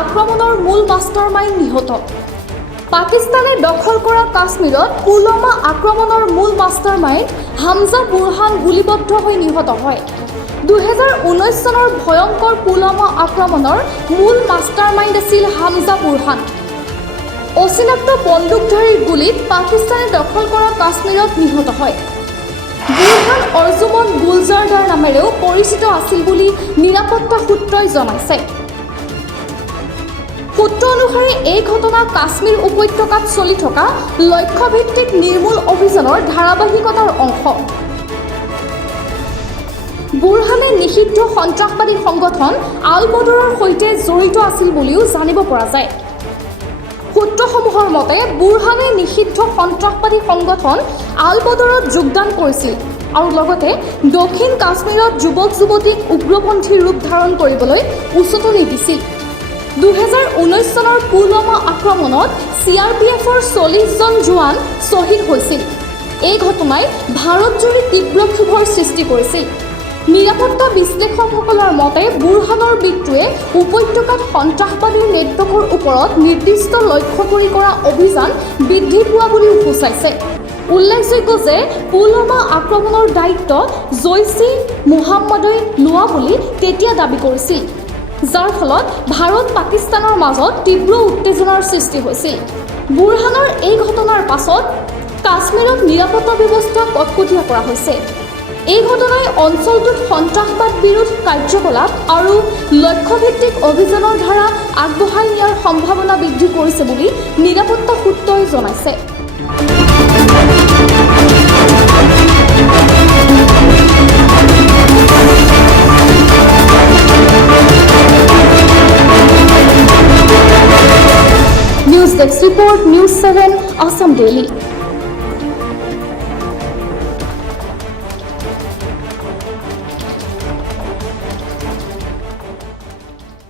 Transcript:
আক্ৰমণৰ মূল মাষ্টাৰমাইণ্ড নিহত। পাকিস্তানে দখল কৰা কাশ্মীৰত পুলৱামা আক্ৰমণৰ মূল মাষ্টাৰমাইণ্ড হামজা বুৰহান গুলীবদ্ধ হৈ নিহত হয়। 2019 চনৰ ভয়ংকৰ পুলৱামা আক্ৰমণৰ মূল মাষ্টাৰমাইণ্ড আছিল হামজা বুৰহান। অচিনাক্ত বন্দুকধাৰীৰ গুলীত পাকিস্তানে দখল কৰা কাশ্মীৰত নিহত হয়। বুৰহান অৰ্জুমন গুলজাৰদাৰ নামেৰেও পৰিচিত আছিল বুলি নিৰাপত্তা সূত্ৰই জনাইছে। সূত্ৰ অনুসৰি এই ঘটনা কাশ্মীৰ উপত্যকাত চলি থকা লক্ষ্যভিত্তিক নিৰ্মূল অভিযানৰ ধাৰাবাহিকতাৰ অংশ। বুৰহানে নিষিদ্ধ সন্ত্ৰাসবাদী সংগঠন আল বদৰৰ সৈতে জড়িত আছিল বুলিও জানিব পৰা যায়। সূত্ৰসমূহৰ মতে বুৰহানে নিষিদ্ধ সন্ত্ৰাসবাদী সংগঠন আল বদৰত যোগদান কৰিছিল আৰু লগতে দক্ষিণ কাশ্মীৰত যুৱক-যুৱতীক উগ্ৰপন্থী ৰূপ ধাৰণ কৰিবলৈ উচতনি দিছিল। 2019 চনৰ পুলৱামা আক্ৰমণত CRPFৰ 40 জন জোৱান শ্বহীদ হৈছিল। এই ঘটনাই ভাৰতজুৰি তীব্ৰ ক্ষোভৰ সৃষ্টি কৰিছিল। নিৰাপত্তা বিশ্লেষকসকলৰ মতে বুৰহানৰ মৃত্যুৱে উপত্যকাত সন্ত্ৰাসবাদীৰ নেটৱৰ্কৰ ওপৰত নিৰ্দিষ্ট লক্ষ্য কৰি কৰা অভিযান বৃদ্ধি পোৱা বুলিও সূচাইছে। উল্লেখযোগ্য যে পুলৱামা আক্ৰমণৰ দায়িত্ব জৈশ-ই-মুহাম্মদই লোৱা বুলি তেতিয়া দাবী কৰিছিল, যাৰ ফলত ভাৰত-পাকিস্তানৰ মাজত তীব্ৰ উত্তেজনাৰ সৃষ্টি হৈছিল। বুৰহানৰ এই ঘটনাৰ পাছত কাশ্মীৰত নিৰাপত্তা ব্যৱস্থা কটকটীয়া কৰা হৈছে। এই ঘটনাই অঞ্চলটোত সন্ত্ৰাসবাদ বিৰোধ কাৰ্যকলাপ আৰু লক্ষ্যভিত্তিক অভিযানৰ ধাৰা আগবঢ়াই নিয়াৰ সম্ভাৱনা বৃদ্ধি কৰিছে বুলি নিৰাপত্তা সূত্ৰই জনাইছে। News desk report, news 7 Assam daily.